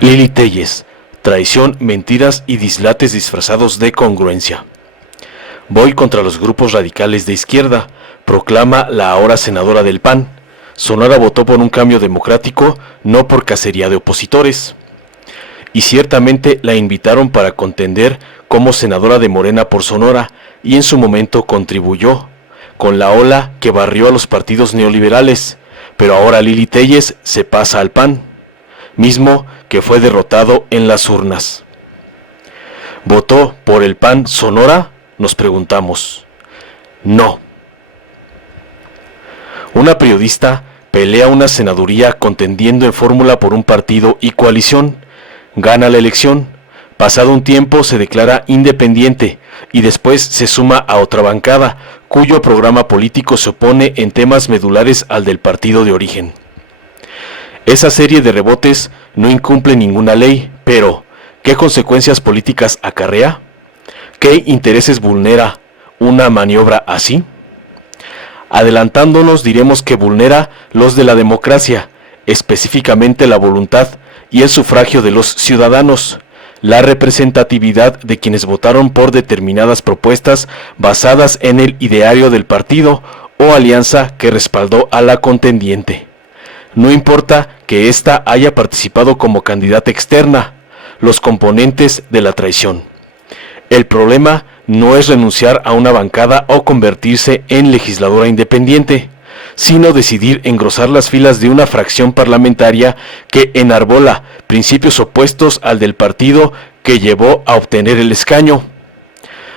Lili Téllez, traición, mentiras y dislates disfrazados de congruencia. Voy contra los grupos radicales de izquierda, proclama la ahora senadora del PAN. Sonora votó por un cambio democrático, no por cacería de opositores. Y ciertamente la invitaron para contender como senadora de Morena por Sonora, y en su momento contribuyó con la ola que barrió a los partidos neoliberales, pero ahora Lili Téllez se pasa al PAN, mismo que fue derrotado en las urnas. ¿Votó por el PAN Sonora? Nos preguntamos. No. Una periodista pelea una senaduría contendiendo en fórmula por un partido y coalición, gana la elección, pasado un tiempo se declara independiente y después se suma a otra bancada, cuyo programa político se opone en temas medulares al del partido de origen. Esa serie de rebotes no incumple ninguna ley, pero ¿qué consecuencias políticas acarrea? ¿Qué intereses vulnera una maniobra así? Adelantándonos diremos que vulnera los de la democracia, específicamente la voluntad y el sufragio de los ciudadanos, la representatividad de quienes votaron por determinadas propuestas basadas en el ideario del partido o alianza que respaldó a la contendiente. No importa que ésta haya participado como candidata externa, los componentes de la traición. El problema no es renunciar a una bancada o convertirse en legisladora independiente, sino decidir engrosar las filas de una fracción parlamentaria que enarbola principios opuestos al del partido que llevó a obtener el escaño.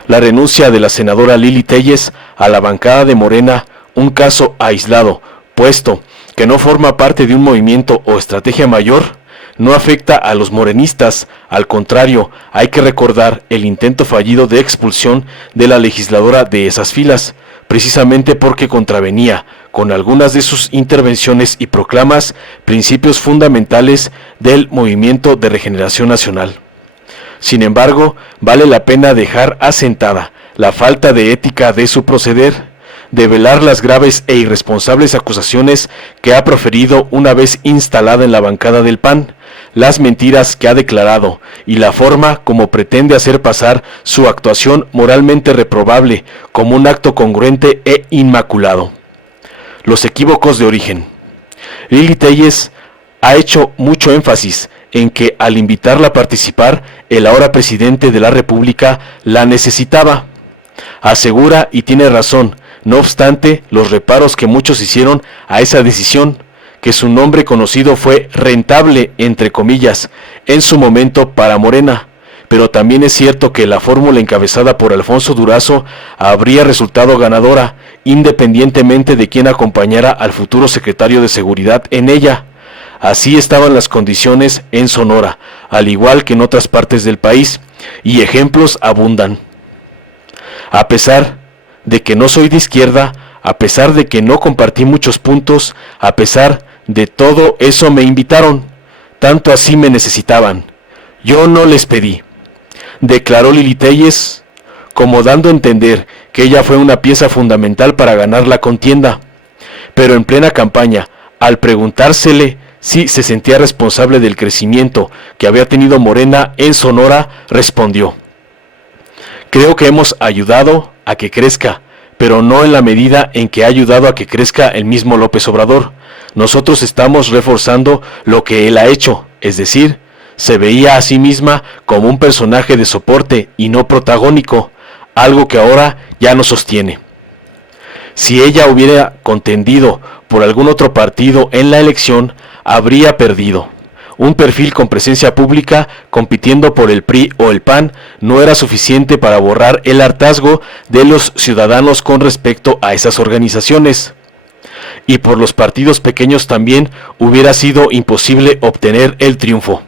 La renuncia de la senadora Lili Téllez a la bancada de Morena, un caso aislado, puesto que no forma parte de un movimiento o estrategia mayor, no afecta a los morenistas. Al contrario, hay que recordar el intento fallido de expulsión de la legisladora de esas filas, precisamente porque contravenía, con algunas de sus intervenciones y proclamas, principios fundamentales del Movimiento de Regeneración Nacional. Sin embargo, vale la pena dejar asentada la falta de ética de su proceder, develar las graves e irresponsables acusaciones que ha proferido una vez instalada en la bancada del PAN, las mentiras que ha declarado y la forma como pretende hacer pasar su actuación moralmente reprobable como un acto congruente e inmaculado. Los equívocos de origen. Lili Téllez ha hecho mucho énfasis en que al invitarla a participar, el ahora presidente de la República la necesitaba. Asegura y tiene razón, no obstante, los reparos que muchos hicieron a esa decisión, que su nombre conocido fue rentable, entre comillas, en su momento para Morena, pero también es cierto que la fórmula encabezada por Alfonso Durazo habría resultado ganadora, independientemente de quién acompañara al futuro secretario de Seguridad en ella. Así estaban las condiciones en Sonora, al igual que en otras partes del país, y ejemplos abundan. A pesar de que no soy de izquierda, a pesar de que no compartí muchos puntos, a pesar de todo eso me invitaron, tanto así me necesitaban. Yo no les pedí, declaró Lili Téllez, como dando a entender que ella fue una pieza fundamental para ganar la contienda. Pero en plena campaña, al preguntársele si se sentía responsable del crecimiento que había tenido Morena en Sonora, respondió: creo que hemos ayudado a que crezca, pero no en la medida en que ha ayudado a que crezca el mismo López Obrador. Nosotros estamos reforzando lo que él ha hecho, es decir, se veía a sí misma como un personaje de soporte y no protagónico, algo que ahora ya no sostiene. Si ella hubiera contendido por algún otro partido en la elección, habría perdido. Un perfil con presencia pública compitiendo por el PRI o el PAN no era suficiente para borrar el hartazgo de los ciudadanos con respecto a esas organizaciones. Y por los partidos pequeños también hubiera sido imposible obtener el triunfo.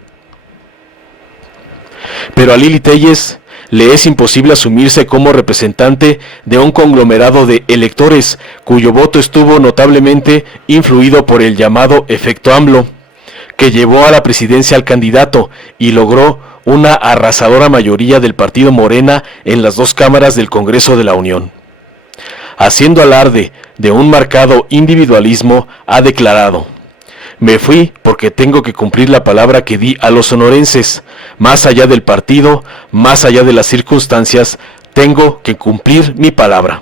Pero a Lili Téllez le es imposible asumirse como representante de un conglomerado de electores cuyo voto estuvo notablemente influido por el llamado efecto AMLO, que llevó a la presidencia al candidato y logró una arrasadora mayoría del partido Morena en las dos cámaras del Congreso de la Unión. Haciendo alarde de un marcado individualismo, ha declarado: Me fui porque tengo que cumplir la palabra que di a los sonorenses. Más allá del partido, más allá de las circunstancias, tengo que cumplir mi palabra.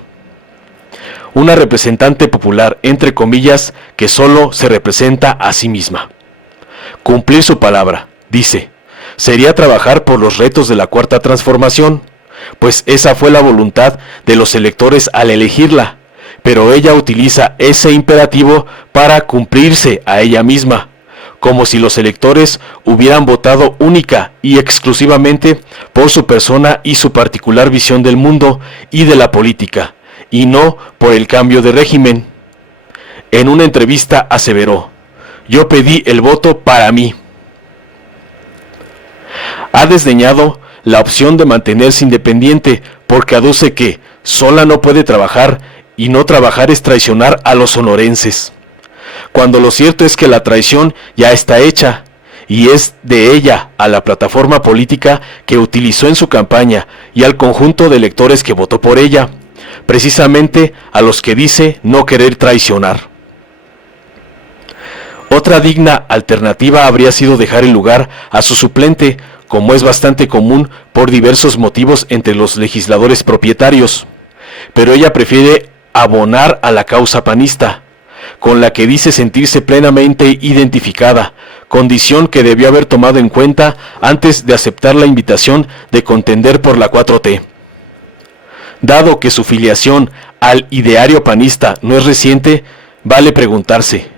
Una representante popular, entre comillas, que solo se representa a sí misma. Cumplir su palabra, dice, sería trabajar por los retos de la Cuarta Transformación, pues esa fue la voluntad de los electores al elegirla, pero ella utiliza ese imperativo para cumplirse a ella misma, como si los electores hubieran votado única y exclusivamente por su persona y su particular visión del mundo y de la política, y no por el cambio de régimen. En una entrevista aseveró: yo pedí el voto para mí. Ha desdeñado la opción de mantenerse independiente porque aduce que sola no puede trabajar y no trabajar es traicionar a los sonorenses, cuando lo cierto es que la traición ya está hecha y es de ella a la plataforma política que utilizó en su campaña y al conjunto de electores que votó por ella, precisamente a los que dice no querer traicionar. Otra digna alternativa habría sido dejar el lugar a su suplente, como es bastante común por diversos motivos entre los legisladores propietarios, pero ella prefiere abonar a la causa panista, con la que dice sentirse plenamente identificada, condición que debió haber tomado en cuenta antes de aceptar la invitación de contender por la 4T. Dado que su filiación al ideario panista no es reciente, vale preguntarse,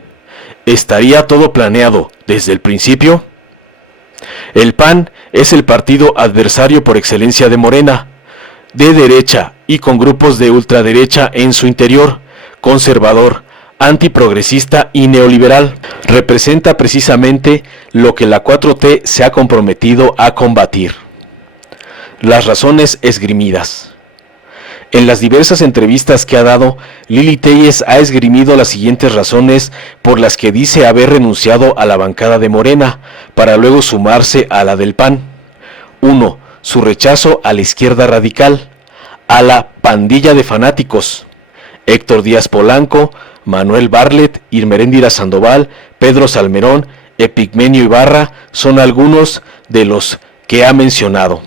¿estaría todo planeado desde el principio? El PAN es el partido adversario por excelencia de Morena, de derecha y con grupos de ultraderecha en su interior, conservador, antiprogresista y neoliberal. Representa precisamente lo que la 4T se ha comprometido a combatir. Las razones esgrimidas. En las diversas entrevistas que ha dado, Lili Téllez ha esgrimido las siguientes razones por las que dice haber renunciado a la bancada de Morena, para luego sumarse a la del PAN. 1. Su rechazo a la izquierda radical, a la pandilla de fanáticos. Héctor Díaz Polanco, Manuel Barlet, Irmeréndira Sandoval, Pedro Salmerón, Epigmenio Ibarra son algunos de los que ha mencionado,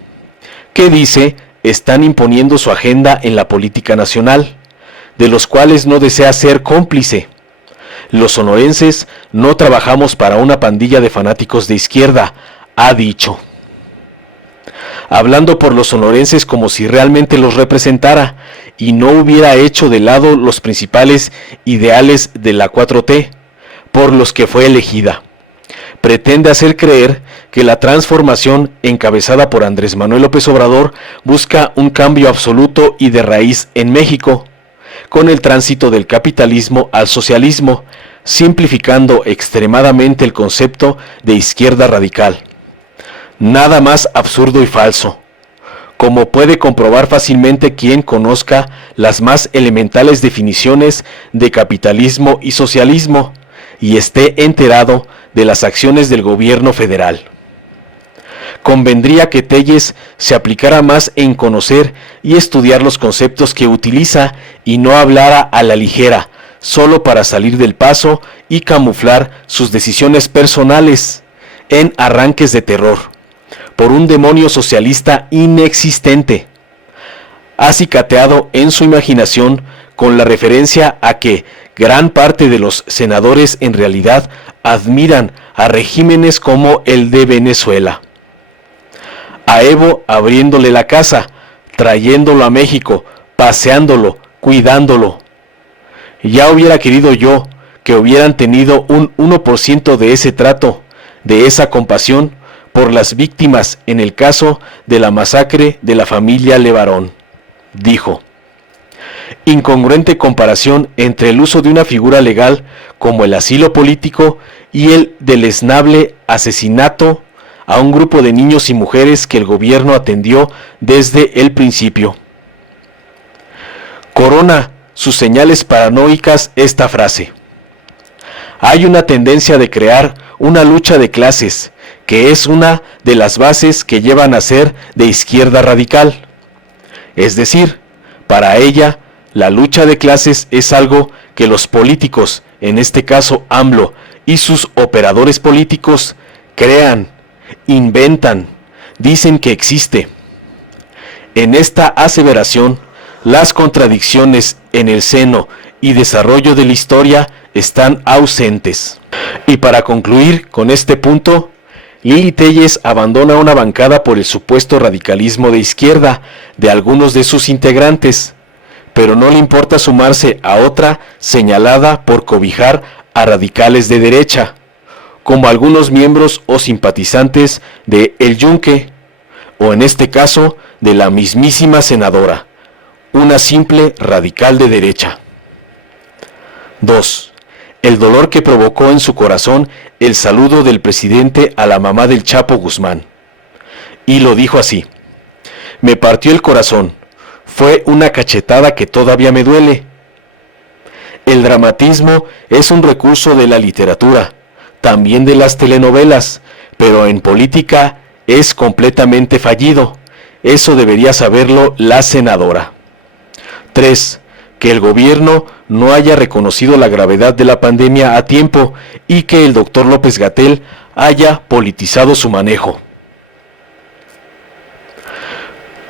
que dice están imponiendo su agenda en la política nacional, de los cuales no desea ser cómplice. Los sonorenses no trabajamos para una pandilla de fanáticos de izquierda, ha dicho. Hablando por los sonorenses como si realmente los representara y no hubiera hecho de lado los principales ideales de la 4T, por los que fue elegida. Pretende hacer creer que la transformación encabezada por Andrés Manuel López Obrador busca un cambio absoluto y de raíz en México, con el tránsito del capitalismo al socialismo, simplificando extremadamente el concepto de izquierda radical. Nada más absurdo y falso, como puede comprobar fácilmente quien conozca las más elementales definiciones de capitalismo y socialismo y esté enterado de las acciones del gobierno federal. Convendría que Téllez se aplicara más en conocer y estudiar los conceptos que utiliza y no hablara a la ligera, solo para salir del paso y camuflar sus decisiones personales en arranques de terror, por un demonio socialista inexistente. Ha cicateado en su imaginación con la referencia a que gran parte de los senadores en realidad admiran a regímenes como el de Venezuela. A Evo abriéndole la casa, trayéndolo a México, paseándolo, cuidándolo. Ya hubiera querido yo que hubieran tenido un 1% de ese trato, de esa compasión por las víctimas en el caso de la masacre de la familia Levarón, dijo. Incongruente comparación entre el uso de una figura legal como el asilo político y el deleznable asesinato a un grupo de niños y mujeres que el gobierno atendió desde el principio. Corona sus señales paranoicas esta frase. Hay una tendencia de crear una lucha de clases, que es una de las bases que llevan a ser de izquierda radical. Es decir, para ella, la lucha de clases es algo que los políticos, en este caso AMLO y sus operadores políticos crean, inventan, dicen que existe. En esta aseveración, las contradicciones en el seno y desarrollo de la historia están ausentes. Y para concluir con este punto, Lili Téllez abandona una bancada por el supuesto radicalismo de izquierda de algunos de sus integrantes, pero no le importa sumarse a otra señalada por cobijar a radicales de derecha, como algunos miembros o simpatizantes de El Yunque, o en este caso de la mismísima senadora, una simple radical de derecha. 2. El dolor que provocó en su corazón el saludo del presidente a la mamá del Chapo Guzmán. Y lo dijo así: me partió el corazón, fue una cachetada que todavía me duele. El dramatismo es un recurso de la literatura, también de las telenovelas, pero en política es completamente fallido. Eso debería saberlo la senadora. 3. Que el gobierno no haya reconocido la gravedad de la pandemia a tiempo y que el doctor López-Gatell haya politizado su manejo.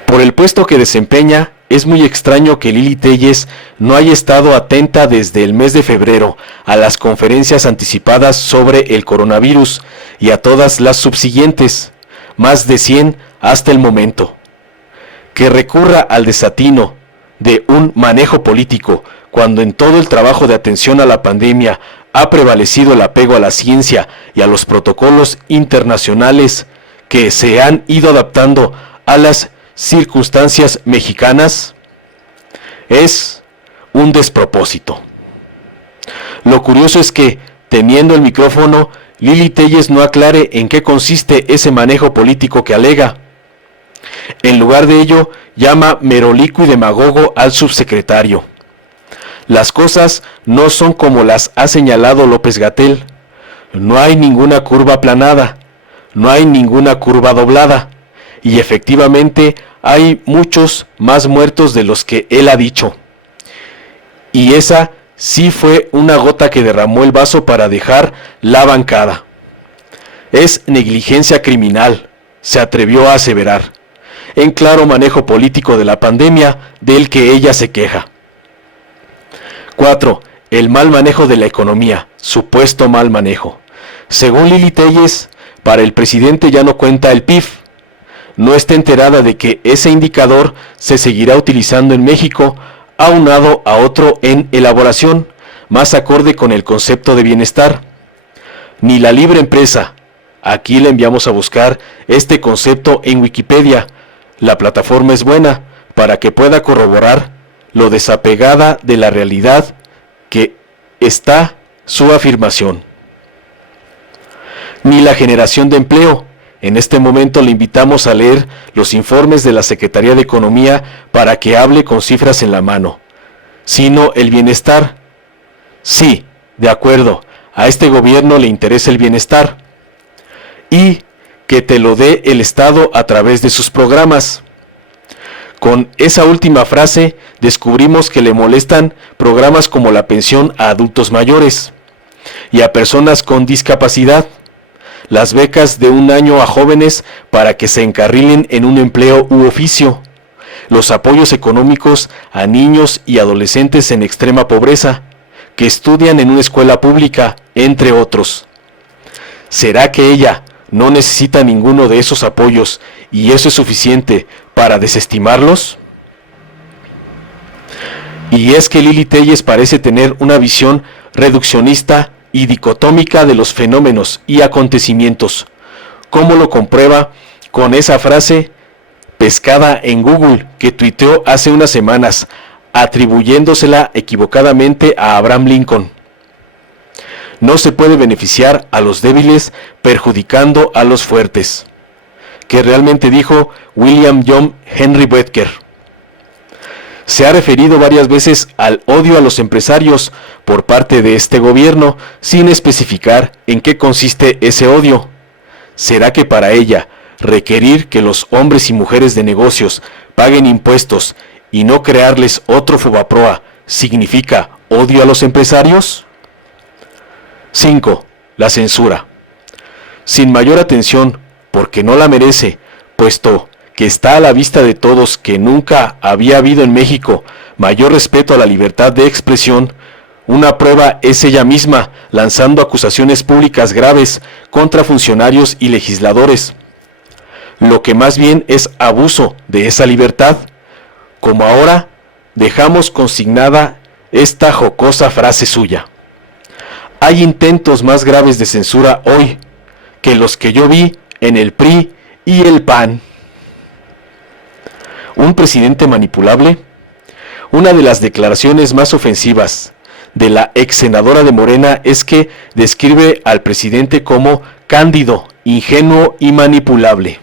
Por el puesto que desempeña, es muy extraño que Lili Téllez no haya estado atenta desde el mes de febrero a las conferencias anticipadas sobre el coronavirus y a todas las subsiguientes, más de 100 hasta el momento. Que recurra al desatino de un manejo político cuando en todo el trabajo de atención a la pandemia ha prevalecido el apego a la ciencia y a los protocolos internacionales que se han ido adaptando a las circunstancias mexicanas, es un despropósito. Lo curioso es que, teniendo el micrófono, Lili Téllez no aclare en qué consiste ese manejo político que alega. En lugar de ello, llama merolico y demagogo al subsecretario. Las cosas no son como las ha señalado López-Gatell. No hay ninguna curva aplanada, no hay ninguna curva doblada, y efectivamente hay muchos más muertos de los que él ha dicho. Y esa sí fue una gota que derramó el vaso para dejar la bancada. Es negligencia criminal, se atrevió a aseverar, en claro manejo político de la pandemia del que ella se queja. 4. El mal manejo de la economía, supuesto mal manejo. Según Lili Téllez, para el presidente ya no cuenta el PIB. No está enterada de que ese indicador se seguirá utilizando en México, aunado a otro en elaboración, más acorde con el concepto de bienestar. Ni la libre empresa. Aquí le enviamos a buscar este concepto en Wikipedia. La plataforma es buena para que pueda corroborar lo desapegada de la realidad que está su afirmación. Ni la generación de empleo. En este momento le invitamos a leer los informes de la Secretaría de Economía para que hable con cifras en la mano. Sino el bienestar. Sí, de acuerdo, a este gobierno le interesa el bienestar. Y que te lo dé el Estado a través de sus programas. Con esa última frase descubrimos que le molestan programas como la pensión a adultos mayores y a personas con discapacidad, las becas de 1 año a jóvenes para que se encarrilen en un empleo u oficio, los apoyos económicos a niños y adolescentes en extrema pobreza, que estudian en una escuela pública, entre otros. ¿Será que ella no necesita ninguno de esos apoyos y eso es suficiente para desestimarlos? Y es que Lili Téllez parece tener una visión reduccionista y dicotómica de los fenómenos y acontecimientos, como lo comprueba con esa frase pescada en Google que tuiteó hace unas semanas, atribuyéndosela equivocadamente a Abraham Lincoln. No se puede beneficiar a los débiles perjudicando a los fuertes, que realmente dijo William John Henry Whittaker. Se ha referido varias veces al odio a los empresarios por parte de este gobierno, sin especificar en qué consiste ese odio. ¿Será que para ella requerir que los hombres y mujeres de negocios paguen impuestos y no crearles otro Fobaproa significa odio a los empresarios? 5. la censura. Sin mayor atención, porque no la merece, puesto que está a la vista de todos que nunca había habido en México mayor respeto a la libertad de expresión, una prueba es ella misma lanzando acusaciones públicas graves contra funcionarios y legisladores, lo que más bien es abuso de esa libertad, como ahora dejamos consignada esta jocosa frase suya. Hay intentos más graves de censura hoy que los que yo vi en el PRI y el PAN. ¿Un presidente manipulable? Una de las declaraciones más ofensivas de la ex senadora de Morena es que describe al presidente como cándido, ingenuo y manipulable.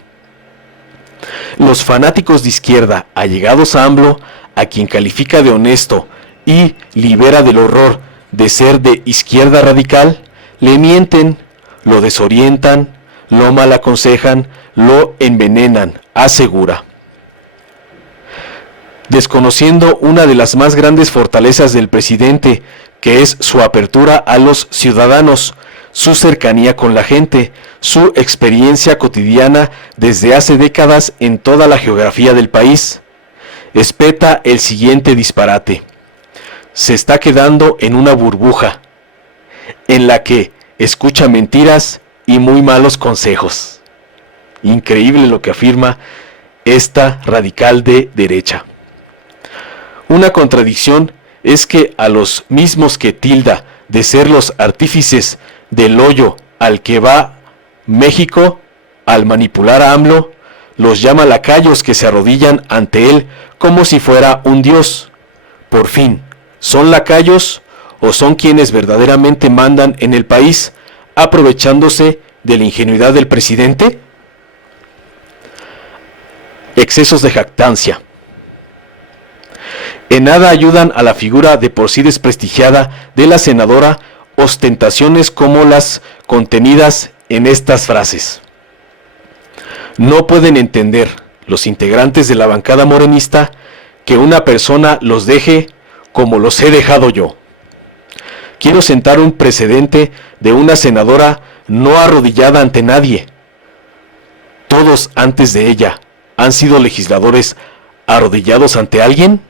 Los fanáticos de izquierda, allegados a AMLO, a quien califica de honesto y libera del horror de ser de izquierda radical, le mienten, lo desorientan, lo malaconsejan, lo envenenan, asegura. Desconociendo una de las más grandes fortalezas del presidente, que es su apertura a los ciudadanos, su cercanía con la gente, su experiencia cotidiana desde hace décadas en toda la geografía del país, espeta el siguiente disparate. Se está quedando en una burbuja, en la que escucha mentiras y muy malos consejos. Increíble lo que afirma esta radical de derecha. Una contradicción es que a los mismos que tilda de ser los artífices del hoyo al que va México al manipular a AMLO, los llama lacayos que se arrodillan ante él como si fuera un dios. Por fin, ¿son lacayos o son quienes verdaderamente mandan en el país, aprovechándose de la ingenuidad del presidente? Excesos de jactancia. En nada ayudan a la figura de por sí desprestigiada de la senadora ostentaciones como las contenidas en estas frases. No pueden entender los integrantes de la bancada morenista que una persona los deje como los he dejado yo. Quiero sentar un precedente de una senadora no arrodillada ante nadie. Todos antes de ella han sido legisladores arrodillados ante alguien.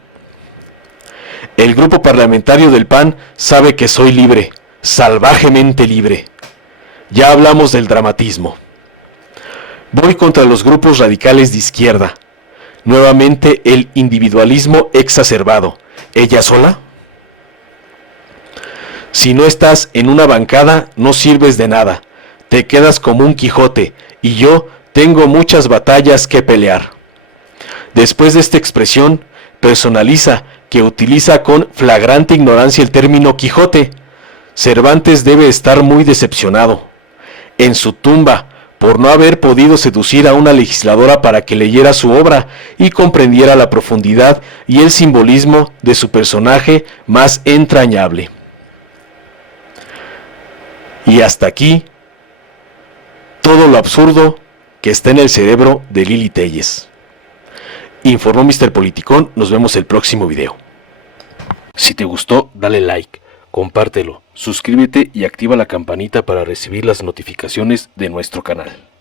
El grupo parlamentario del PAN sabe que soy libre, salvajemente libre. Ya hablamos del dramatismo. Voy contra los grupos radicales de izquierda. Nuevamente el individualismo exacerbado. ¿Ella sola? Si no estás en una bancada, no sirves de nada. Te quedas como un Quijote, y yo tengo muchas batallas que pelear. Después de esta expresión, personaliza que utiliza con flagrante ignorancia el término Quijote. Cervantes debe estar muy decepcionado. En su tumba, por no haber podido seducir a una legisladora para que leyera su obra y comprendiera la profundidad y el simbolismo de su personaje más entrañable. Y hasta aquí, todo lo absurdo que está en el cerebro de Lili Téllez. Informó Mr. Politicón, nos vemos el próximo video. Si te gustó, dale like, compártelo, suscríbete y activa la campanita para recibir las notificaciones de nuestro canal.